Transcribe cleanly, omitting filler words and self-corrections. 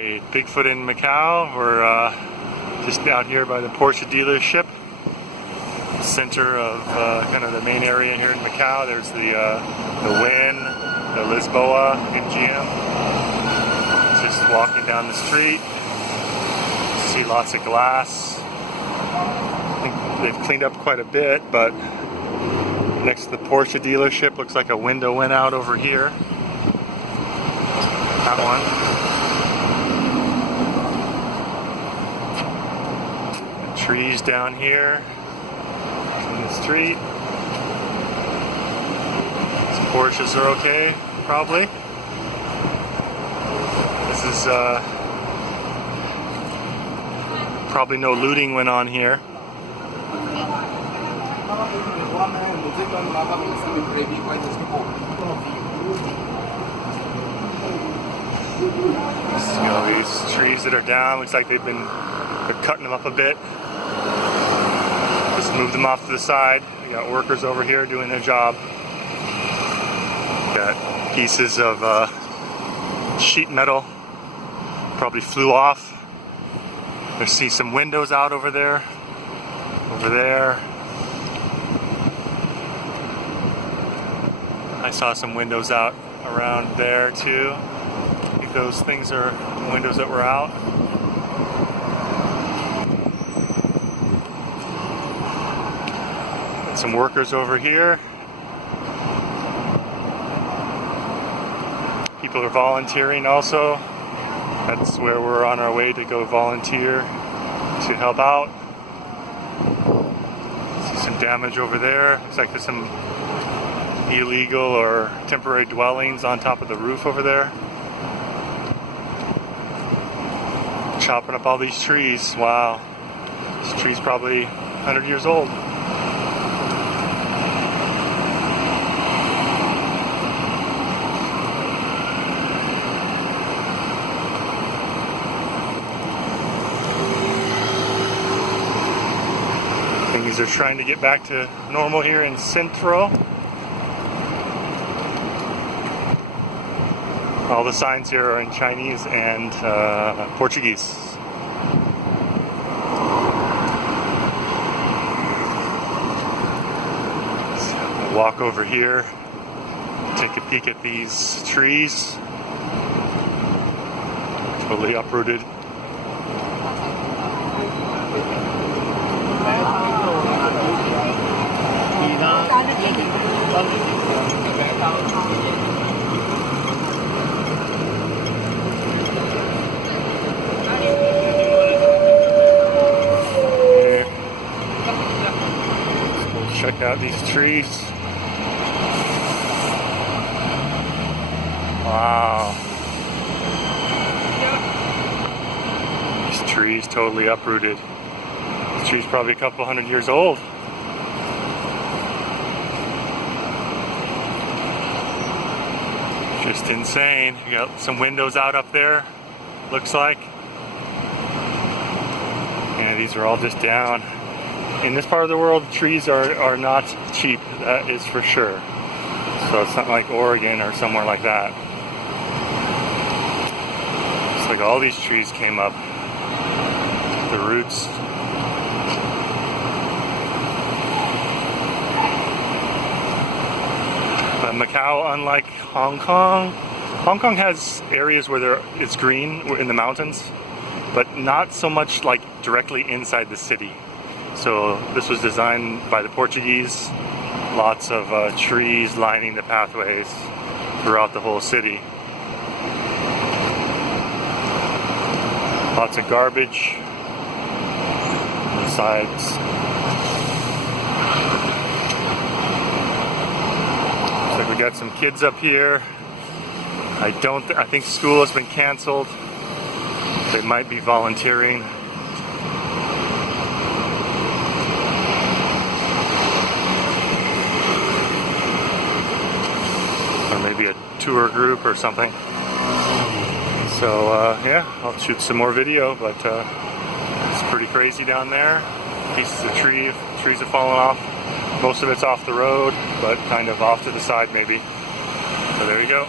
Hey, Bigfoot in Macau. We're just out here by the Porsche dealership, center of kind of the main area here in Macau. There's the Wynn, the Lisboa MGM. Just walking down the street, see lots of glass. I think they've cleaned up quite a bit, but next to the Porsche dealership looks like a window went out over here. That one. Trees down here in the street. Some Porsches are okay, probably. This is probably no looting went on here. See all these trees that are down. Looks like they're cutting them up a bit. Just move them off to the side. We got workers over here doing their job. Got pieces of sheet metal. Probably flew off. I see some windows out over there. Over there. I saw some windows out around there too. I think those things are windows that were out. Some workers over here. People are volunteering also. That's where we're on our way to go volunteer to help out. See some damage over there. Looks like there's some illegal or temporary dwellings on top of the roof over there. Chopping up all these trees. Wow. This tree's probably 100 years old. Things are trying to get back to normal here in Central. All the signs here are in Chinese and Portuguese. So we'll walk over here, take a peek at these trees. Totally uprooted. Check out these trees. Wow. These trees totally uprooted. This tree's probably a couple hundred years old. Just insane. You got some windows out up there, looks like. Yeah, these are all just down. In this part of the world, trees are not cheap, that is for sure. So it's not like Oregon or somewhere like that. It's like all these trees came up. The roots. But Macau, unlike Hong Kong has areas where it's green in the mountains, but not so much like directly inside the city. So this was designed by the Portuguese. Lots of trees lining the pathways throughout the whole city. Lots of garbage on the sides. Looks like we got some kids up here. I think school has been canceled. They might be volunteering. Maybe a tour group or something. So yeah, I'll shoot some more video, but it's pretty crazy down there. Pieces of trees have fallen off. Most of it's off the road, but kind of off to the side maybe. So there you go.